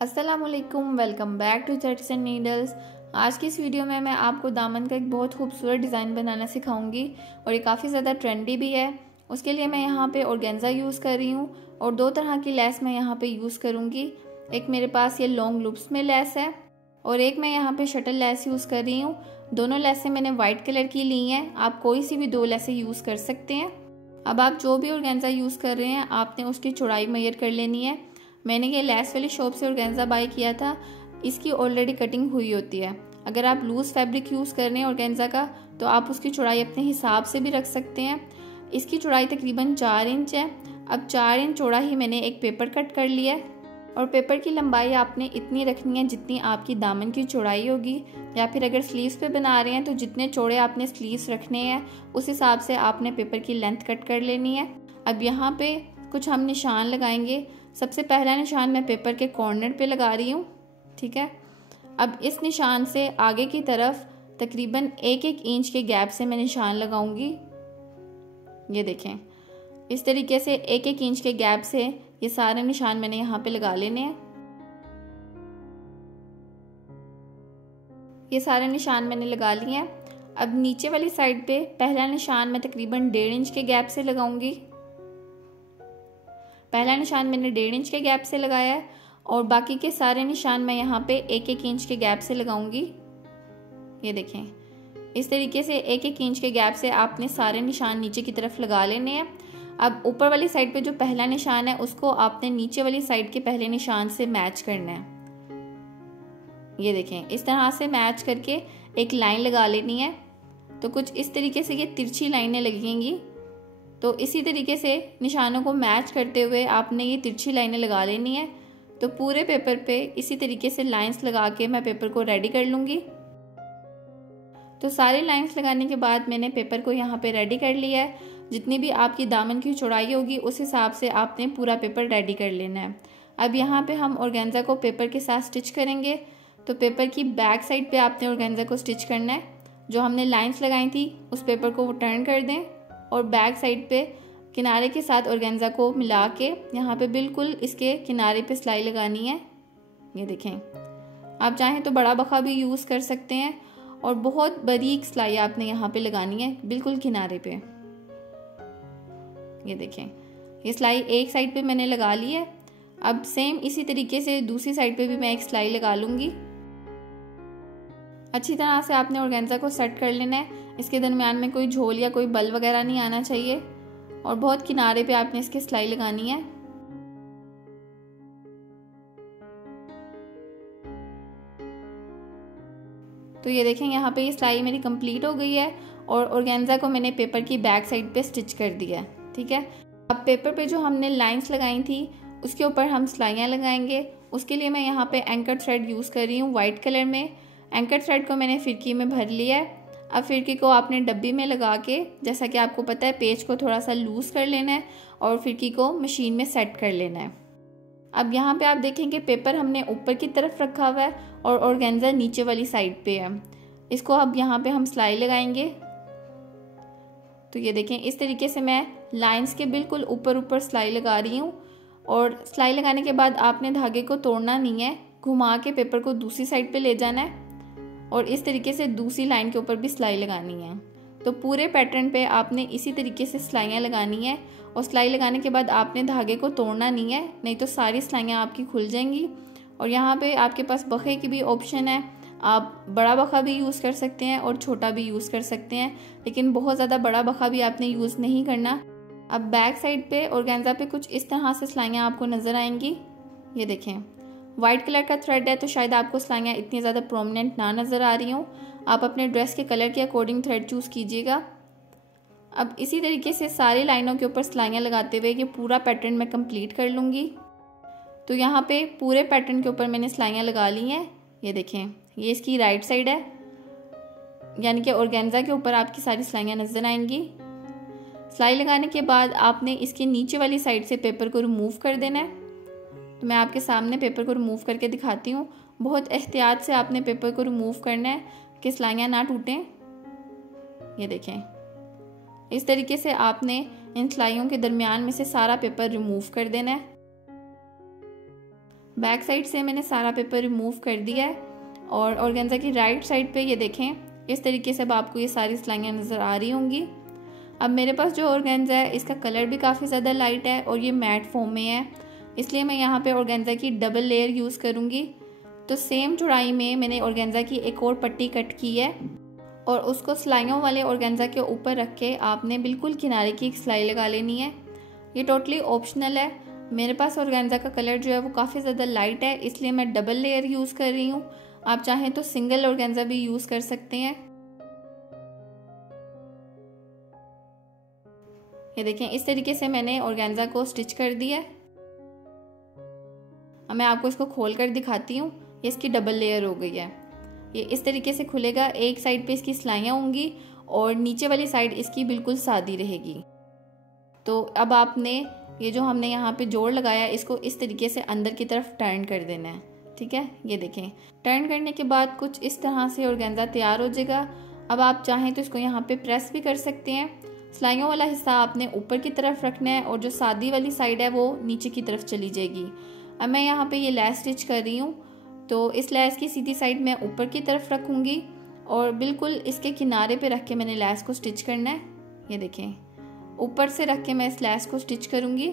अस्सलामुअलैकुम, welcome back to threads and needles. आज की इस वीडियो में मैं आपको दामन का एक बहुत खूबसूरत डिज़ाइन बनाना सिखाऊंगी और ये काफ़ी ज़्यादा ट्रेंडी भी है। उसके लिए मैं यहाँ पे ऑर्गेन्जा यूज़ कर रही हूँ और दो तरह की लेस मैं यहाँ पे यूज़ करूँगी। एक मेरे पास ये लॉन्ग लूप्स में लेस है और एक मैं यहाँ पे शटल लेस यूज़ कर रही हूँ। दोनों लेसें मैंने वाइट कलर की ली हैं, आप कोई सी भी दो लेसें यूज़ कर सकते हैं। अब आप जो भी ऑर्गेन्जा यूज़ कर रहे हैं आपने उसकी चौड़ाई मेजर कर लेनी है। मैंने ये लेस वाली शॉप से ऑर्गेन्जा बाय किया था, इसकी ऑलरेडी कटिंग हुई होती है। अगर आप लूज़ फैब्रिक यूज़ कर रहे हैं ऑर्गेन्जा का तो आप उसकी चौड़ाई अपने हिसाब से भी रख सकते हैं। इसकी चौड़ाई तकरीबन 4 इंच है। अब 4 इंच चौड़ा ही मैंने एक पेपर कट कर लिया है और पेपर की लंबाई आपने इतनी रखनी है जितनी आपकी दामन की चौड़ाई होगी, या फिर अगर स्लीव्स पे बना रहे हैं तो जितने चौड़े आपने स्लीव्स रखने हैं उस हिसाब से आपने पेपर की लेंथ कट कर लेनी है। अब यहाँ पे कुछ हम निशान लगाएंगे। सबसे पहला निशान मैं पेपर के कॉर्नर पे लगा रही हूँ, ठीक है। अब इस निशान से आगे की तरफ तकरीबन 1-1 इंच के गैप से मैं निशान लगाऊंगी। ये देखें, इस तरीके से 1-1 इंच के गैप से ये सारे निशान मैंने यहाँ पे लगा लेने हैं। ये सारे निशान मैंने लगा लिए हैं। अब नीचे वाली साइड पे पहला निशान मैं तकरीबन 1.5 इंच के गैप से लगाऊंगी। पहला निशान मैंने 1.5 इंच के गैप से लगाया है और बाकी के सारे निशान मैं यहाँ पे 1-1 इंच के गैप से लगाऊंगी। ये देखें, इस तरीके से 1-1 इंच के गैप से आपने सारे निशान नीचे की तरफ लगा लेने हैं। अब ऊपर वाली साइड पे जो पहला निशान है उसको आपने नीचे वाली साइड के पहले निशान से मैच करना है। ये देखें, इस तरह से मैच करके एक लाइन लगा लेनी है। तो कुछ इस तरीके से ये तिरछी लाइनें लगेंगी। तो इसी तरीके से निशानों को मैच करते हुए आपने ये तिरछी लाइनें लगा लेनी है। तो पूरे पेपर पे इसी तरीके से लाइंस लगा के मैं पेपर को रेडी कर लूँगी। तो सारी लाइंस लगाने के बाद मैंने पेपर को यहाँ पे रेडी कर लिया है। जितनी भी आपकी दामन की चौड़ाई होगी उस हिसाब से आपने पूरा पेपर रेडी कर लेना है। अब यहाँ पे हम ऑर्गेन्जा को पेपर के साथ स्टिच करेंगे। तो पेपर की बैक साइड पे आपने ऑर्गेन्जा को स्टिच करना है। जो हमने लाइंस लगाई थी उस पेपर को वो टर्न कर दें और बैक साइड पे किनारे के साथ ऑर्गेन्जा को मिला के यहाँ पे बिल्कुल इसके किनारे पे सिलाई लगानी है। ये देखें, आप चाहें तो बड़ा बखा भी यूज़ कर सकते हैं और बहुत बारीक सिलाई आपने यहाँ पे लगानी है बिल्कुल किनारे पे। ये देखें, ये सिलाई एक साइड पे मैंने लगा ली है। अब सेम इसी तरीके से दूसरी साइड पे भी मैं एक सिलाई लगा लूँगी। अच्छी तरह से आपने ऑर्गेन्जा को सेट कर लेना है। इसके दरमियान में कोई झोल या कोई बल वगैरह नहीं आना चाहिए और बहुत किनारे पे आपने इसकी सिलाई लगानी है। तो ये देखें, यहाँ पे ये सिलाई मेरी कंप्लीट हो गई है और ऑर्गेन्जा को मैंने पेपर की बैक साइड पे स्टिच कर दिया है, ठीक है। अब पेपर पे जो हमने लाइंस लगाई थी उसके ऊपर हम सिलाइयाँ लगाएंगे। उसके लिए मैं यहाँ पे एंकर थ्रेड यूज़ कर रही हूँ वाइट कलर में। एंकर थ्रेड को मैंने फिरकी में भर लिया है। अब फिरकी को आपने डब्बी में लगा के, जैसा कि आपको पता है, पेज को थोड़ा सा लूज़ कर लेना है और फिरकी को मशीन में सेट कर लेना है। अब यहाँ पे आप देखेंगे पेपर हमने ऊपर की तरफ रखा हुआ है और ऑर्गेन्जा नीचे वाली साइड पे है। इसको अब यहाँ पे हम सिलाई लगाएंगे। तो ये देखें, इस तरीके से मैं लाइंस के बिल्कुल ऊपर ऊपर सिलाई लगा रही हूँ और सिलाई लगाने के बाद आपने धागे को तोड़ना नहीं है, घुमा के पेपर को दूसरी साइड पे ले जाना है और इस तरीके से दूसरी लाइन के ऊपर भी सिलाई लगानी है। तो पूरे पैटर्न पे आपने इसी तरीके से सिलाइयाँ लगानी है और सिलाई लगाने के बाद आपने धागे को तोड़ना नहीं है, नहीं तो सारी सिलाइयाँ आपकी खुल जाएंगी। और यहाँ पे आपके पास बखे की भी ऑप्शन है, आप बड़ा बखा भी यूज़ कर सकते हैं और छोटा भी यूज़ कर सकते हैं, लेकिन बहुत ज़्यादा बड़ा बखा भी आपने यूज़ नहीं करना। अब बैक साइड पे ऑर्गेन्जा पे कुछ इस तरह से सिलाइयाँ आपको नज़र आएंगी। ये देखें, वाइट कलर का थ्रेड है तो शायद आपको सिलाइयाँ इतनी ज़्यादा प्रोमिनेंट ना नज़र आ रही हों। आप अपने ड्रेस के कलर के अकॉर्डिंग थ्रेड चूज़ कीजिएगा। अब इसी तरीके से सारी लाइनों के ऊपर सिलाइयाँ लगाते हुए ये पूरा पैटर्न मैं कंप्लीट कर लूँगी। तो यहाँ पे पूरे पैटर्न के ऊपर मैंने सिलाइयाँ लगा ली हैं। ये देखें, ये इसकी राइट साइड है, यानी कि ऑर्गेन्जा के ऊपर आपकी सारी सिलाइयाँ नज़र आएंगी। सिलाई लगाने के बाद आपने इसके नीचे वाली साइड से पेपर को रिमूव कर देना है। तो मैं आपके सामने पेपर को रिमूव करके दिखाती हूँ। बहुत एहतियात से आपने पेपर को रिमूव करना है कि सिलाइयाँ ना टूटें। ये देखें, इस तरीके से आपने इन सिलाइयों के दरमियान में से सारा पेपर रिमूव कर देना है। बैक साइड से मैंने सारा पेपर रिमूव कर दिया है और ऑर्गेन्जा की राइट साइड पे ये देखें इस तरीके से अब आपको ये सारी सिलाइयाँ नज़र आ रही होंगी। अब मेरे पास जो ऑर्गेन्जा है इसका कलर भी काफ़ी ज़्यादा लाइट है और ये मैट फॉर्म में है, इसलिए मैं यहाँ पे ऑर्गेन्जा की डबल लेयर यूज़ करूँगी। तो सेम चौड़ाई में मैंने ऑर्गेन्जा की एक और पट्टी कट की है और उसको सिलाइयों वाले ऑर्गेन्जा के ऊपर रख के आपने बिल्कुल किनारे की एक सिलाई लगा लेनी है। ये टोटली ऑप्शनल है। मेरे पास ऑर्गेन्जा का कलर जो है वो काफ़ी ज़्यादा लाइट है, इसलिए मैं डबल लेयर यूज़ कर रही हूँ। आप चाहें तो सिंगल ऑर्गेन्जा भी यूज़ कर सकते हैं। ये देखें इस तरीके से मैंने ऑर्गेन्जा को स्टिच कर दिया है। अब मैं आपको इसको खोल कर दिखाती हूँ। ये इसकी डबल लेयर हो गई है। ये इस तरीके से खुलेगा, एक साइड पे इसकी सिलाइयाँ होंगी और नीचे वाली साइड इसकी बिल्कुल सादी रहेगी। तो अब आपने ये जो हमने यहाँ पे जोड़ लगाया है इसको इस तरीके से अंदर की तरफ टर्न कर देना है। ठीक है, ये देखें टर्न करने के बाद कुछ इस तरह से ऑर्गेन्जा तैयार हो जाएगा। अब आप चाहें तो इसको यहाँ पे प्रेस भी कर सकते हैं। सिलाइयों वाला हिस्सा आपने ऊपर की तरफ रखना है और जो सादी वाली साइड है वो नीचे की तरफ चली जाएगी। अब मैं यहाँ पे ये लैस स्टिच कर रही हूँ, तो इस लैस की सीधी साइड मैं ऊपर की तरफ रखूँगी और बिल्कुल इसके किनारे पे रख के मैंने लैस को स्टिच करना है। ये देखें ऊपर से रख के मैं इस लैस को स्टिच करूँगी।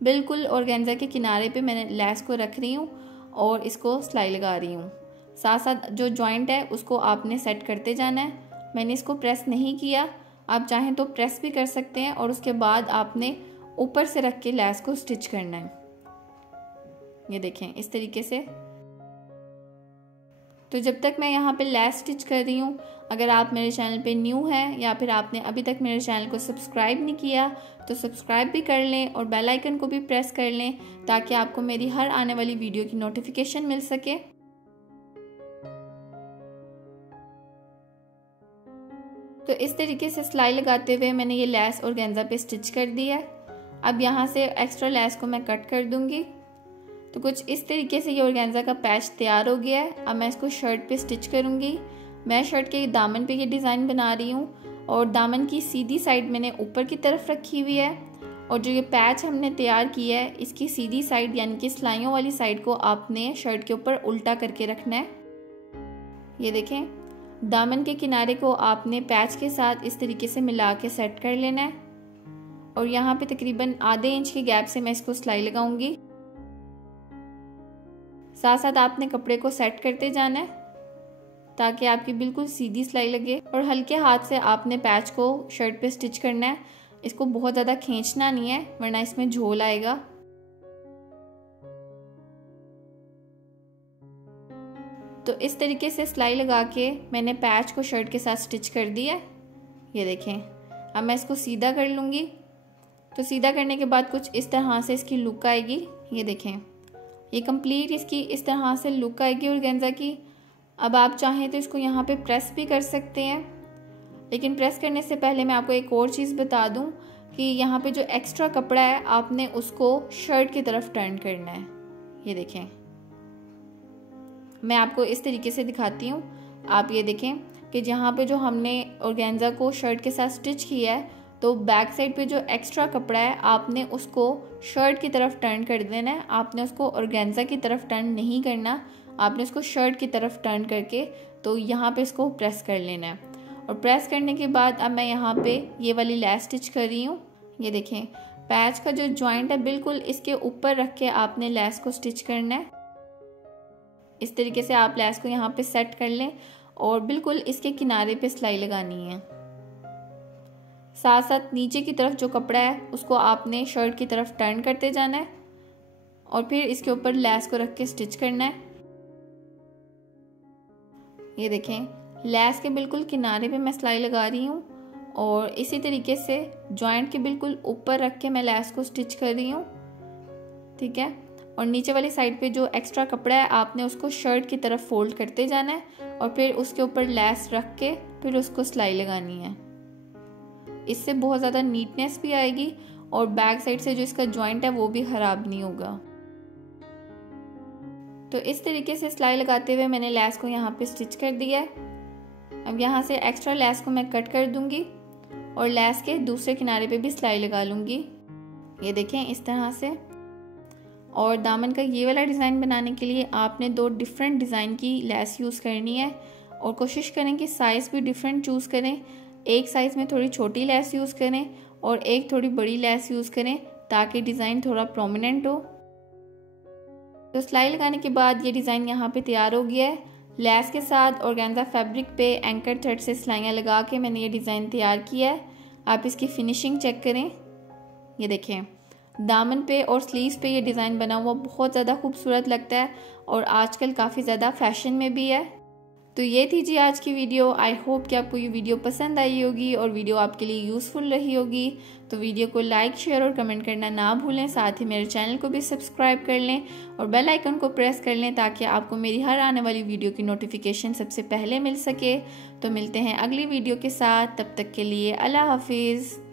बिल्कुल ऑर्गेन्जा के किनारे पे मैंने लैस को रख रही हूँ और इसको सिलाई लगा रही हूँ। साथ साथ जो जॉइंट है उसको आपने सेट करते जाना है। मैंने इसको प्रेस नहीं किया, आप चाहें तो प्रेस भी कर सकते हैं और उसके बाद आपने ऊपर से रख के लैस को स्टिच करना है। ये देखें इस तरीके से। तो जब तक मैं यहाँ पे लैस स्टिच कर रही हूँ, अगर आप मेरे चैनल पे न्यू हैं या फिर आपने अभी तक मेरे चैनल को सब्सक्राइब नहीं किया तो सब्सक्राइब भी कर लें और बेल आइकन को भी प्रेस कर लें ताकि आपको मेरी हर आने वाली वीडियो की नोटिफिकेशन मिल सके। तो इस तरीके से सिलाई लगाते हुए मैंने ये लैस ऑर्गेन्जा पे स्टिच कर दिया है। अब यहाँ से एक्स्ट्रा लैस को मैं कट कर दूंगी। तो कुछ इस तरीके से ये ऑर्गेन्जा का पैच तैयार हो गया है। अब मैं इसको शर्ट पे स्टिच करूँगी। मैं शर्ट के दामन पे ये डिज़ाइन बना रही हूँ और दामन की सीधी साइड मैंने ऊपर की तरफ रखी हुई है और जो ये पैच हमने तैयार किया है इसकी सीधी साइड यानी कि सिलाइयों वाली साइड को आपने शर्ट के ऊपर उल्टा करके रखना है। ये देखें दामन के किनारे को आपने पैच के साथ इस तरीके से मिला के सेट कर लेना है और यहाँ पे तकरीबन आधे इंच के गैप से मैं इसको सिलाई लगाऊंगी। साथ साथ आपने कपड़े को सेट करते जाना है ताकि आपकी बिल्कुल सीधी सिलाई लगे और हल्के हाथ से आपने पैच को शर्ट पे स्टिच करना है। इसको बहुत ज़्यादा खींचना नहीं है वरना इसमें झोल आएगा। तो इस तरीके से सिलाई लगा के मैंने पैच को शर्ट के साथ स्टिच कर दिया। ये देखें अब मैं इसको सीधा कर लूँगी। तो सीधा करने के बाद कुछ इस तरह से इसकी लुक आएगी। ये देखें ये कंप्लीट इसकी इस तरह से लुक आएगी ऑर्गेन्जा की। अब आप चाहें तो इसको यहाँ पे प्रेस भी कर सकते हैं, लेकिन प्रेस करने से पहले मैं आपको एक और चीज़ बता दूँ कि यहाँ पे जो एक्स्ट्रा कपड़ा है आपने उसको शर्ट की तरफ टर्न करना है। ये देखें मैं आपको इस तरीके से दिखाती हूँ। आप ये देखें कि जहाँ पे जो हमने ऑर्गेन्जा को शर्ट के साथ स्टिच किया है तो बैक साइड पे जो एक्स्ट्रा कपड़ा है आपने उसको शर्ट की तरफ टर्न कर देना है। आपने उसको ऑर्गेन्जा की तरफ टर्न नहीं करना, आपने उसको शर्ट की तरफ टर्न करके तो यहाँ पे इसको प्रेस कर लेना है। और प्रेस करने के बाद अब मैं यहाँ पे ये वाली लैस स्टिच कर रही हूँ। ये देखें पैच का जो जॉइंट है बिल्कुल इसके ऊपर रख के आपने लैस को स्टिच करना है। इस तरीके से आप लैस को यहाँ पे सेट कर लें और बिल्कुल इसके किनारे पे सिलाई लगानी है। साथ साथ नीचे की तरफ जो कपड़ा है उसको आपने शर्ट की तरफ टर्न करते जाना है और फिर इसके ऊपर लैस को रख के स्टिच करना है। ये देखें लैस के बिल्कुल किनारे पे मैं सिलाई लगा रही हूँ और इसी तरीके से जॉइंट के बिल्कुल ऊपर रख के मैं लैस को स्टिच कर रही हूँ। ठीक है, और नीचे वाली साइड पे जो एक्स्ट्रा कपड़ा है आपने उसको शर्ट की तरफ फोल्ड करते जाना है और फिर उसके ऊपर लैस रख के फिर उसको सिलाई लगानी है। इससे बहुत ज़्यादा नीटनेस भी आएगी और बैक साइड से जो इसका जॉइंट है वो भी ख़राब नहीं होगा। तो इस तरीके से सिलाई लगाते हुए मैंने लैस को यहाँ पे स्टिच कर दिया है। अब यहाँ से एक्स्ट्रा लैस को मैं कट कर दूंगी और लैस के दूसरे किनारे पे भी सिलाई लगा लूँगी। ये देखें इस तरह से। और दामन का ये वाला डिज़ाइन बनाने के लिए आपने 2 डिफरेंट डिज़ाइन की लेस यूज़ करनी है और कोशिश करें कि साइज़ भी डिफरेंट चूज़ करें। एक साइज़ में थोड़ी छोटी लेस यूज़ करें और एक थोड़ी बड़ी लेस यूज़ करें ताकि डिज़ाइन थोड़ा प्रोमिनेंट हो। तो सिलाई लगाने के बाद ये डिज़ाइन यहाँ पे तैयार हो गया है। लेस के साथ ऑर्गेन्जा फैब्रिक पे एंकर थ्रेड से सिलाइयाँ लगा के मैंने ये डिज़ाइन तैयार किया है। आप इसकी फिनिशिंग चेक करें, ये देखें दामन पे और स्लीव्स पे ये डिज़ाइन बना हुआ बहुत ज़्यादा खूबसूरत लगता है और आजकल काफ़ी ज़्यादा फैशन में भी है। तो ये थी जी आज की वीडियो। आई होप कि आपको ये वीडियो पसंद आई होगी और वीडियो आपके लिए यूज़फुल रही होगी। तो वीडियो को लाइक, शेयर और कमेंट करना ना भूलें। साथ ही मेरे चैनल को भी सब्सक्राइब कर लें और बेल आइकन को प्रेस कर लें ताकि आपको मेरी हर आने वाली वीडियो की नोटिफिकेशन सबसे पहले मिल सके। तो मिलते हैं अगली वीडियो के साथ, तब तक के लिए अल्लाह हाफिज़।